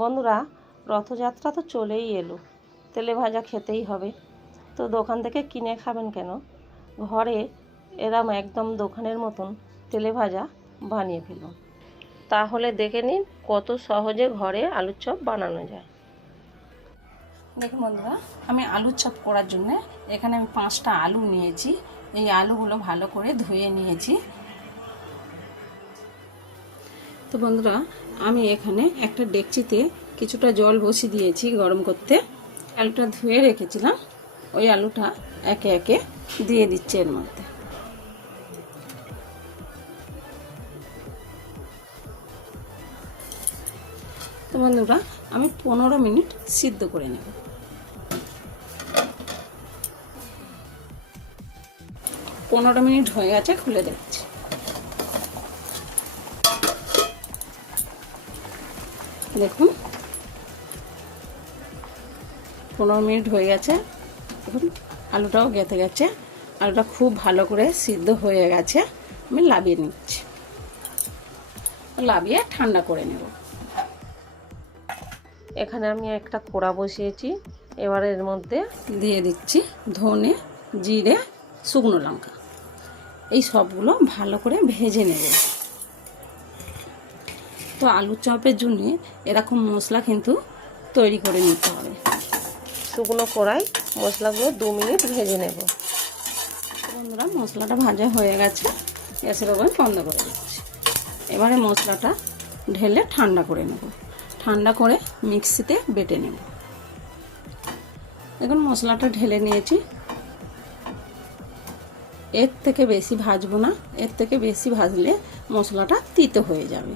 বন্ধুরা, রথযাত্রা তো চলেই এলো, তেলে ভাজা খেতেই হবে। তো দোকান থেকে কিনে খাবেন কেন, ঘরে এরম একদম দোকানের মতন তেলে ভাজা বানিয়ে ফেলুন। তাহলে দেখে নিন কত সহজে ঘরে আলুর চপ বানানো যায়। দেখুন বন্ধুরা, আমি আলুর চপ করার জন্য এখানে আমি 5টা আলু নিয়েছি। এই আলুগুলো ভালো করে ধুয়ে নিয়েছি। তো বন্ধুরা, আমি এখানে একটা ডেকচিতে কিছুটা জল বসিয়ে দিয়েছি গরম করতে। আলুটা ধুয়ে রেখেছিলাম, ওই আলুটা একে একে দিয়ে দিচ্ছি এর মধ্যে। তো বন্ধুরা, আমি 15 মিনিট সিদ্ধ করে নেব। 15 মিনিট হয়ে গেছে, খুলে দিচ্ছি। দেখুন 15 মিনিট হয়ে গেছে। দেখুন আলুটাও গেঁথে গেছে, আলুটা খুব ভালো করে সিদ্ধ হয়ে গেছে। আমি লাবিয়ে নিচ্ছি, লাবিয়ে ঠান্ডা করে নেব। এখানে আমি একটা কড়া বসিয়েছি, এবার এর মধ্যে দিয়ে দিচ্ছি ধনে, জিরে, শুকনো লঙ্কা। এই সবগুলো ভালো করে ভেজে নেব। তো আলুর চপের জন্য এরকম মশলা কিন্তু তৈরি করে নিতে হবে। শুকনো কড়াই মশলাগুলো 2 মিনিট ভেজে নেব। বন্ধুরা, মশলাটা ভাজা হয়ে গেছে, গ্যাসের ওভেন বন্ধ করে দিচ্ছি। এবারে মশলাটা ঢেলে ঠান্ডা করে নেব। ঠান্ডা করে মিক্সিতে বেটে নেব। দেখুন মশলাটা ঢেলে নিয়েছি। এর থেকে বেশি ভাজবো না, এর থেকে বেশি ভাজলে মশলাটা তিতো হয়ে যাবে।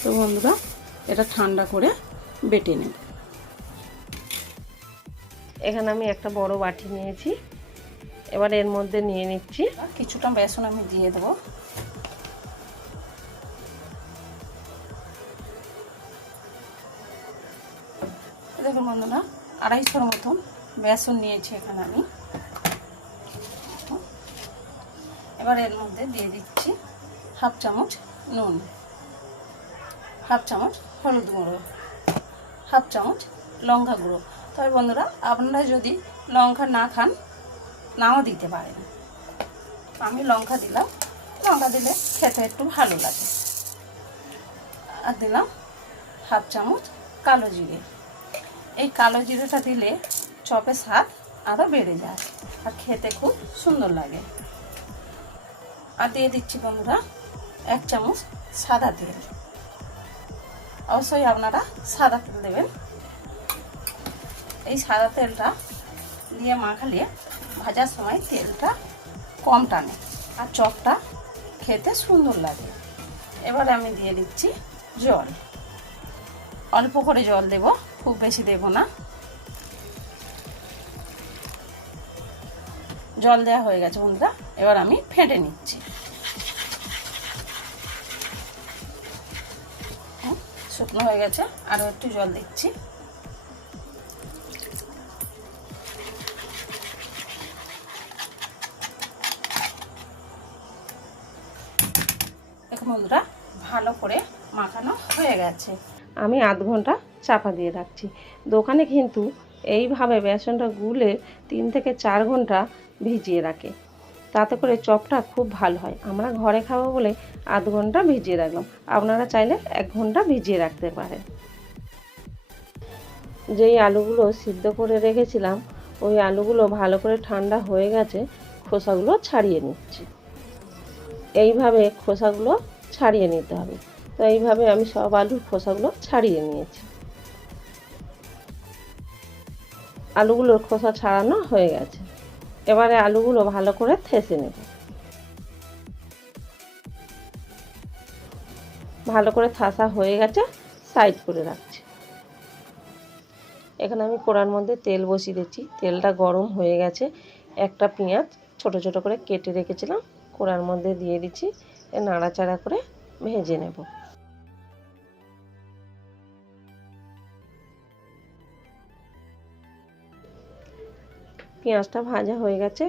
তো বন্ধুরা, এটা ঠান্ডা করে বেটে নেব। এখানে আমি একটা বড় বাটি নিয়েছি, এবার এর মধ্যে নিয়ে নিচ্ছি কিছুটা বেসন। আমি দিয়ে দেবো। দেখুন বন্ধুরা, 250 মতন বেসন নিয়েছি এখানে আমি। এবার এর মধ্যে দিয়ে দিচ্ছি 1/2 চামচ নুন, 1/2 চামচ হলুদ গুঁড়ো, 1/2 চামচ লঙ্কা গুঁড়ো। তবে বন্ধুরা, আপনারা যদি লঙ্কা না খান নাও দিতে পারেন। আমি লঙ্কা দিলাম, লঙ্কা দিলে খেতে একটু ভালো লাগে। আর দিলাম 1/2 চামচ কালো জিরে। এই কালো জিরেটা দিলে চপের স্বাদ আরও বেড়ে যায় আর খেতে খুব সুন্দর লাগে। আর দিয়ে দিচ্ছি বন্ধুরা 1 চামচ সাদা তেল। অবশ্যই আপনারা সাদা তেল দেবেন। এই সাদা তেলটা দিয়ে মাখালে ভাজার সময় তেলটা কম টানে আর চপটা খেতে সুন্দর লাগে। এবারে আমি দিয়ে দিচ্ছি জল। অল্প করে জল দেব, খুব বেশি দেব না। জল দেওয়া হয়ে গেছে বন্ধুরা, এবার আমি ফেটে নিচ্ছি। শুকনো হয়ে গেছে, আরও একটু জল দিচ্ছি। দেখুন বন্ধুরা, ভালো করে মাখানো হয়ে গেছে। আমি আধ ঘন্টা চাপা দিয়ে রাখছি। দোকানে কিন্তু এইভাবে বেসনটা গুলে 3 থেকে 4 ঘন্টা ভিজিয়ে রাখে, তাতে করে চপটা খুব ভালো হয়। আমরা ঘরে খাবো বলে আধ ঘন্টা ভিজিয়ে রাখলাম, আপনারা চাইলে 1 ঘন্টা ভিজিয়ে রাখতে পারেন। যেই আলুগুলো সিদ্ধ করে রেখেছিলাম, ওই আলুগুলো ভালো করে ঠান্ডা হয়ে গেছে, খোসাগুলো ছাড়িয়ে নিচ্ছি। এইভাবে খোসাগুলো ছাড়িয়ে নিতে হবে। তো এইভাবে আমি সব আলুর খোসাগুলো ছাড়িয়ে নিয়েছি। আলুগুলোর খোসা ছাড়ানো হয়ে গেছে। এবারে আলুগুলো ভালো করে থেঁচে নেব। ভালো করে থাসা হয়ে গেছে, সাইড করে রাখছি। এখানে আমি কড়ার মধ্যে তেল বসিয়ে দিচ্ছি। তেলটা গরম হয়ে গেছে। একটা পেঁয়াজ ছোট ছোট করে কেটে রেখেছিলাম, কড়ার মধ্যে দিয়ে দিচ্ছি। নাড়াচাড়া করে ভেজে নেব। পেঁয়াজটা ভাজা হয়ে গেছে,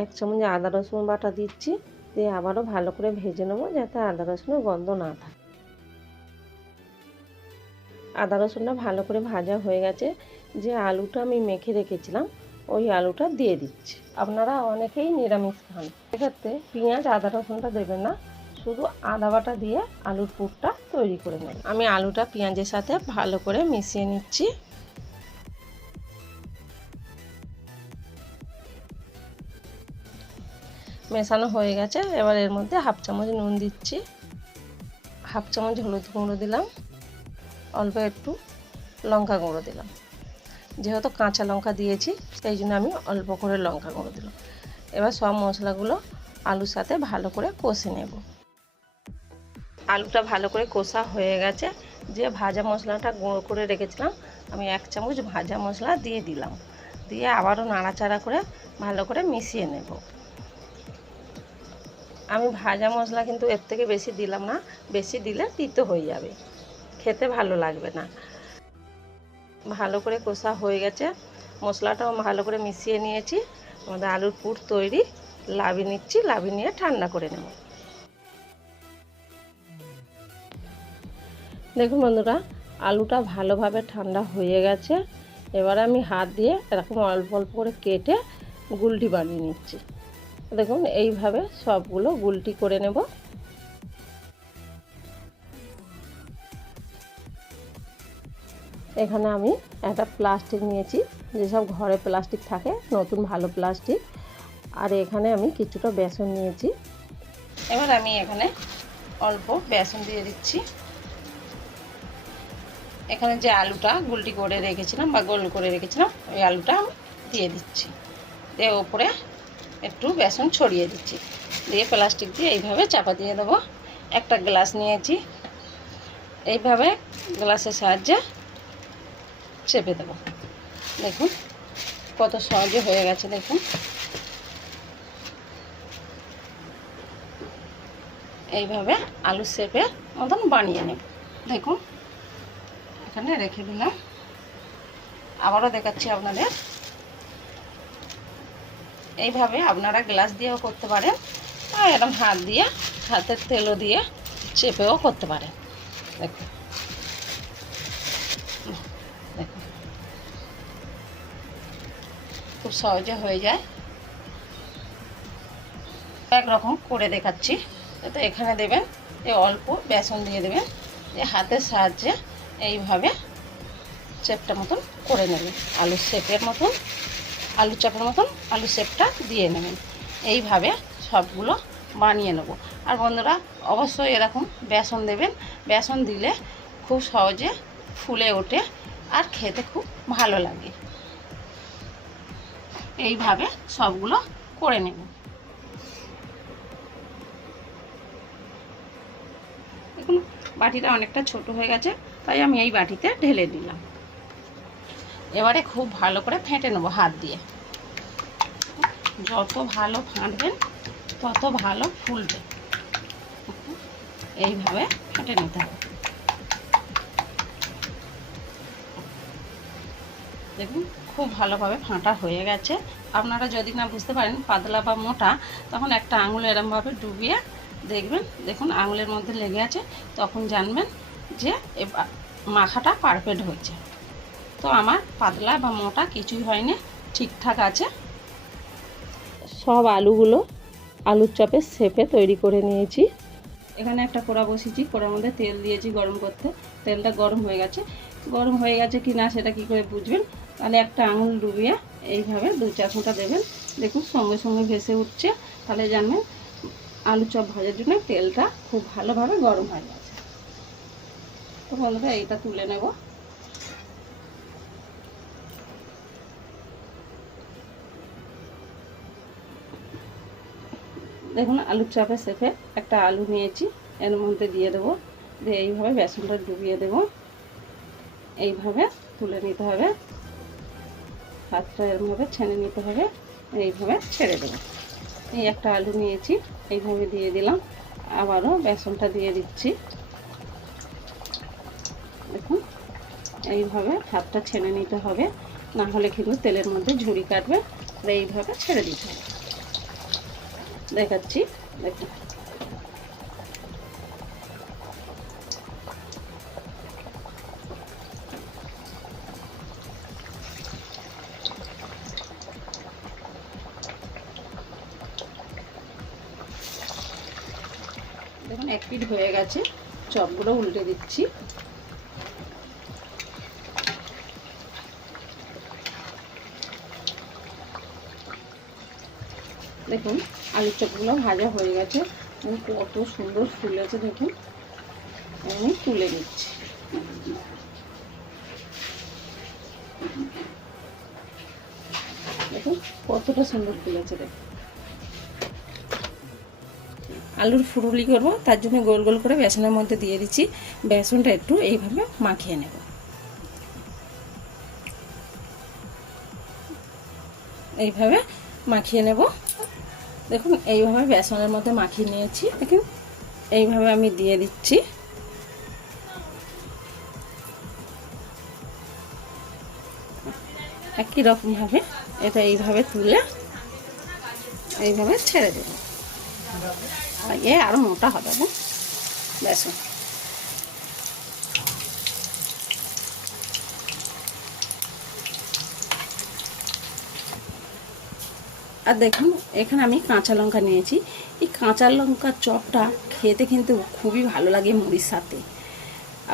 1 চামচ আদা রসুন বাটা দিচ্ছি, দিয়ে আবারও ভালো করে ভেজে নেব যাতে আদা রসুনের গন্ধ না থাকে। আদা রসুনটা ভালো করে ভাজা হয়ে গেছে। যে আলুটা আমি মেখে রেখেছিলাম ওই আলুটা দিয়ে দিচ্ছি। আপনারা অনেকেই নিরামিষ খান, সেক্ষেত্রে পেঁয়াজ আদা রসুনটা দেবেন না, শুধু আদা বাটা দিয়ে আলুর পুরটা তৈরি করে নেন। আমি আলুটা পেঁয়াজের সাথে ভালো করে মিশিয়ে নিচ্ছি। মেশানো হয়ে গেছে। এবার এর মধ্যে হাফ চামচ নুন দিচ্ছি, হাফ চামচ হলুদ গুঁড়ো দিলাম, অল্প একটু লঙ্কা গুঁড়ো দিলাম। যেহেতু কাঁচা লঙ্কা দিয়েছি সেই জন্য আমি অল্প করে লঙ্কা গুঁড়ো দিলাম। এবার সব মশলাগুলো আলুর সাথে ভালো করে কষে নেব। আলুটা ভালো করে কষা হয়ে গেছে। যে ভাজা মশলাটা গুঁড়ো করে রেখেছিলাম আমি 1 চামচ ভাজা মশলা দিয়ে দিলাম, দিয়ে আবারও নাড়াচাড়া করে ভালো করে মিশিয়ে নেব। আমি ভাজা মশলা কিন্তু এর থেকে বেশি দিলাম না, বেশি দিলে তিতো হয়ে যাবে, খেতে ভালো লাগবে না। ভালো করে কষা হয়ে গেছে, মশলাটাও ভালো করে মিশিয়ে নিয়েছি। আমাদের আলুর পুর তৈরি। লাভিয়ে নিচ্ছি, লাভিয়ে নিয়ে ঠান্ডা করে নেব। দেখুন বন্ধুরা, আলুটা ভালোভাবে ঠান্ডা হয়ে গেছে। এবার আমি হাত দিয়ে এরকম অল্প অল্প করে কেটে গুলটি বানিয়ে নিচ্ছি। দেখুন এইভাবে সবগুলো গুলটি করে নেব। এখানে আমি একটা প্লাস্টিক নিয়েছি, যেসব ঘরে প্লাস্টিক থাকে নতুন ভালো প্লাস্টিক, আর এখানে আমি কিছুটা বেসন নিয়েছি। এবার আমি এখানে অল্প বেসন দিয়ে দিচ্ছি। এখানে যে আলুটা গুলটি করে রেখেছিলাম বা গোল করে রেখেছিলাম ওই আলুটা দিয়ে দিচ্ছি, দিয়ে ওপরে একটু বেসন ছড়িয়ে দিচ্ছি, দিয়ে প্লাস্টিক দিয়ে এইভাবে চাপা দিয়ে দেবো। একটা গ্লাস নিয়েছি, এইভাবে গ্লাসের সাহায্যে চেপে দেবো। দেখুন কত সহজে হয়ে গেছে। দেখুন এইভাবে আলু শেপের মতন বানিয়ে নেব। দেখুন এখানে রেখে দিলাম, আবারও দেখাচ্ছি আপনাদের। এইভাবে আপনারা গ্লাস দিয়েও করতে পারেন, আর এরকম হাত দিয়ে হাতের তেলও দিয়ে চেপেও করতে পারেন। দেখুন দেখুন খুব সহজে হয়ে যায়। একরকম করে দেখাচ্ছি। তো এখানে দেবেন এই অল্প বেসন দিয়ে দেবেন, যে হাতের সাহায্যে এইভাবে শেপটা মতন করে নেবেন। আলুর শেপের মতন, আলু চাপের মতন আলু শেপটা দিয়ে নেবেন। এইভাবে সবগুলো বানিয়ে নেব। আর বন্ধুরা অবশ্যই এরকম বেসন দেবেন, বেসন দিলে খুব সহজে ফুলে ওঠে আর খেতে খুব ভালো লাগে। এইভাবে সবগুলো করে নেব। দেখুন বাটিটা অনেকটা ছোট হয়ে গেছে, তাই আমি এই বাটিতে ঢেলে দিলাম। এবারে খুব ভালো করে ফেটে নেব হাত দিয়ে। যত ভালো ফাটবেন তত ভালো ফুলবে। এইভাবে ফেটে নিতে হবে। দেখুন খুব ভালোভাবে ফাটা হয়ে গেছে। আপনারা যদি না বুঝতে পারেন পাতলা বা মোটা, তখন একটা আঙুল এরমভাবে ডুবিয়ে দেখবেন, দেখুন আঙুলের মধ্যে লেগে আছে, তখন জানবেন যে মাখাটা পারফেক্ট হয়েছে। তো আমার পাতলা বা মোটা কিছুই হয়নি, ঠিকঠাক আছে। সব আলুগুলো আলুর চপের শেপে তৈরি করে নিয়েছি। এখানে একটা কড়া বসিয়েছি, কড়ার মধ্যে তেল দিয়েছি গরম করতে। তেলটা গরম হয়ে গেছে। গরম হয়ে গেছে কি না সেটা কি করে বুঝবেন? তাহলে একটা আঙুল ডুবিয়ে এইভাবে 2-4 ফোঁটা দেবেন। দেখুন সঙ্গে সঙ্গে ভেসে উঠছে, তাহলে জানবেন আলু চপ ভাজার জন্য তেলটা খুব ভালোভাবে গরম হয়ে গেছে। তো বন্ধুরা এইটা তুলে নেব। দেখুন আলুর চপের শেপে একটা আলু নিয়েছি, এর মধ্যে দিয়ে দেবো, দিয়ে এইভাবে বেসনটা ডুবিয়ে দেব। এইভাবে তুলে নিতে হবে, হাতটা এরমভাবে ছেড়ে নিতে হবে, এইভাবে ছেড়ে দেবো। এই একটা আলু নিয়েছি, এইভাবে দিয়ে দিলাম, আবারও বেসনটা দিয়ে দিচ্ছি। দেখুন এইভাবে হাতটা ছেড়ে নিতে হবে, না হলে কিন্তু তেলের মধ্যে ঝুড়ি কাটবে। এইভাবে ছেড়ে দিতে হবে। দেখাচ্ছি দেখুন এক পিঠ হয়ে গেছে, চপগুলো উল্টে দিচ্ছি। দেখুন আলুর চপগুলো ভাজা হয়ে গেছে, কত সুন্দর ফুলেছে দেখুন। আমি তুলে নিচ্ছি। দেখুন কতটা সুন্দর ফুলেছে দেখুন। আলুর ফুরুলি করবো, তার জন্য গোল গোল করে বেসনের মধ্যে দিয়ে দিচ্ছি। বেসনটা একটু এইভাবে মাখিয়ে নেব। এইভাবে মাখিয়ে নেব। দেখুন এইভাবে বেসনের মধ্যে মাখিয়ে নিয়েছি। দেখুন এইভাবে আমি দিয়ে দিচ্ছি। একই রকমভাবে এটা এইভাবে তুলে এইভাবে ছেড়ে দেব। আরো মোটা হবে না বেসন। আর দেখুন এখানে আমি কাঁচা লঙ্কা নিয়েছি। এই কাঁচা লঙ্কার চপটা খেতে কিন্তু খুবই ভালো লাগে মুড়ির সাথে।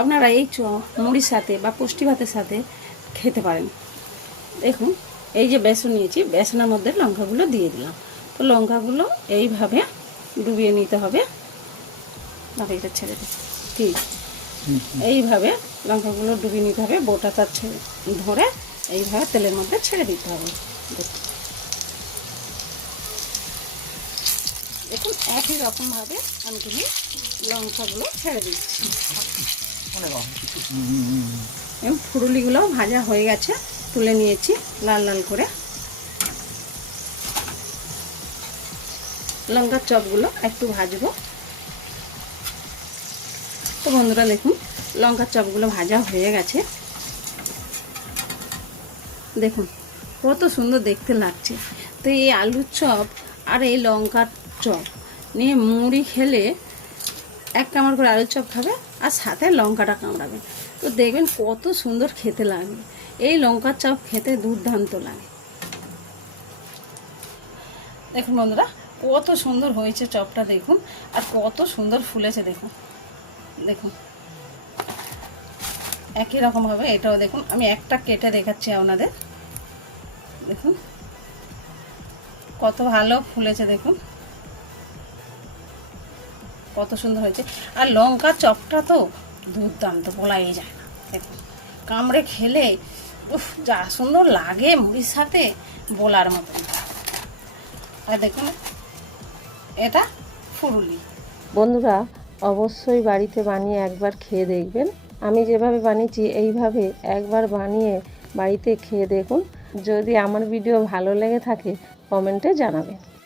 আপনারা এই চপ মুড়ির সাথে বা পুষ্টি ভাতের সাথে খেতে পারেন। দেখুন এই যে বেসন নিয়েছি, বেসনের মধ্যে লঙ্কাগুলো দিয়ে দিলাম। তো লঙ্কাগুলো এইভাবে ডুবিয়ে নিতে হবে। এটা ছেড়ে দিই, ঠিক এইভাবে লঙ্কাগুলো ডুবিয়ে নিতে হবে। বোটাটা ধরে এইভাবে তেলের মধ্যে ছেড়ে দিতে হবে। দেখুন একই রকমভাবে আমি কিন্তু লঙ্কাগুলো ছেড়ে দিচ্ছি। এবং ফুরুলিগুলো ভাজা হয়ে গেছে, তুলে নিয়েছি লাল লাল করে। লঙ্কার চপগুলো একটু ভাজবো। তো বন্ধুরা দেখুন লঙ্কার চপগুলো ভাজা হয়ে গেছে। দেখুন কত সুন্দর দেখতে লাগছে। তো এই আলুর চপ আর এই লঙ্কার চপ নিয়ে মুড়ি খেলে এক কামড় করে আলুর চপ খাবে আর সাথে লঙ্কাটা কামড়াবে, তো দেখবেন কত সুন্দর খেতে লাগে। এই লঙ্কার চপ খেতে দুর্দান্ত লাগে। দেখুন বন্ধুরা কত সুন্দর হয়েছে চপটা দেখুন, আর কত সুন্দর ফুলেছে দেখুন। দেখুন একই রকমভাবে এটাও দেখুন, আমি একটা কেটে দেখাচ্ছি আপনাদের। দেখুন কত ভালো ফুলেছে দেখুন, কত সুন্দর হয়েছে। আর লঙ্কা চপটা তো দুর্দান্ত, বলাই যায় না। দেখুন কামড়ে খেলে উফ যা সুন্দর লাগে মুড়ির সাথে, বলার মতো। আর দেখুন এটা ফুরুলি। বন্ধুরা অবশ্যই বাড়িতে বানিয়ে একবার খেয়ে দেখবেন। আমি যেভাবে বানিয়েছি এইভাবে একবার বানিয়ে বাড়িতে খেয়ে দেখুন। যদি আমার ভিডিও ভালো লেগে থাকে কমেন্টে জানাবেন।